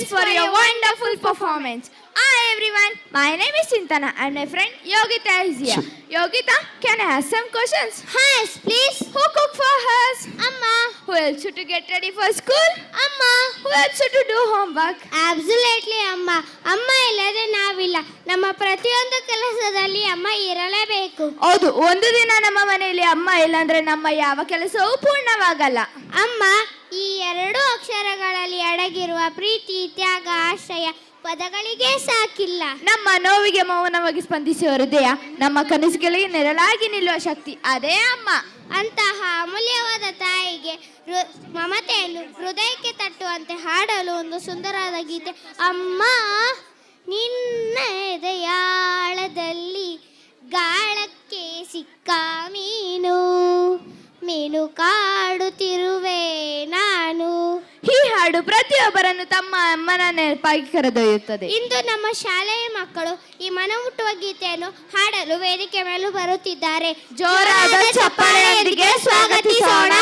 Congratulations for your wonderful performance. Hi everyone, my name is Chintana and my friend Yogita is here. Yogita, can I ask some questions? Yes, please. Who cook for us? Amma. Who helps you to get ready for school? Amma. Who helps you to do homework? Absolutely, ಅಮ್ಮ. ಅಮ್ಮ ಇಲ್ಲದೆ ನಾವಿಲ್ಲ. ನಮ್ಮ ಪ್ರತಿಯೊಂದು ಕೆಲಸದಲ್ಲಿ ಅಮ್ಮ ಇರಲೇಬೇಕು. ಹೌದು, ಒಂದು ದಿನ ನಮ್ಮ ಮನೆಯಲ್ಲಿ ಅಮ್ಮ ಇಲ್ಲಾಂದ್ರೆ ನಮ್ಮ ಯಾವ ಕೆಲಸವೂ ಪೂರ್ಣವಾಗಲ್ಲ. ಅಮ್ಮ ಈ ಎರಡು ಅಕ್ಷರಗಳಲ್ಲಿ ಅಡಗಿರುವ ಪ್ರೀತಿ, ತ್ಯಾಗ, ಆಶ್ರಯ ಪದಗಳಿಗೆ ಸಾಕಿಲ್ಲ. ನಮ್ಮ ನೋವಿಗೆ ಮೌನವಾಗಿ ಸ್ಪಂದಿಸುವ ಹೃದಯ, ನಮ್ಮ ಕನಸುಗಳಿಗೆ ನೆರಳಾಗಿ ನಿಲ್ಲುವ ಶಕ್ತಿ, ಅದೇ ಅಮ್ಮ. ಅಂತಹ ಅಮೂಲ್ಯವಾದ ತಾಯಿಗೆ ಮಮತೆಯನ್ನು ಹೃದಯಕ್ಕೆ ತಟ್ಟುವಂತೆ ಹಾಡಲು ಒಂದು ಸುಂದರವಾದ ಗೀತೆ. ಅಮ್ಮ ನಿನ್ನ ಎದೆಯಾಳದಲ್ಲಿ ಗಾಳಕ್ಕೆ ಸಿಕ್ಕ ಮೀನು ಕಾಡುತ್ತಿರುವೆ ನಾನು. ಈ ಹಾಡು ಪ್ರತಿಯೊಬ್ಬರನ್ನು ತಮ್ಮ ಅಮ್ಮನ ನೆನಪಾಗಿ ಕರೆದೊಯ್ಯುತ್ತದೆ. ಇಂದು ನಮ್ಮ ಶಾಲೆಯ ಮಕ್ಕಳು ಈ ಮನಮುಟ್ಟುವ ಗೀತೆಯನ್ನು ಹಾಡಲು ವೇದಿಕೆ ಮೇಲೆ ಬರುತ್ತಿದ್ದಾರೆ. ಜೋರಾದ ಚಪ್ಪಾಳೆಯೊಂದಿಗೆ ಸ್ವಾಗತಿಸೋಣ.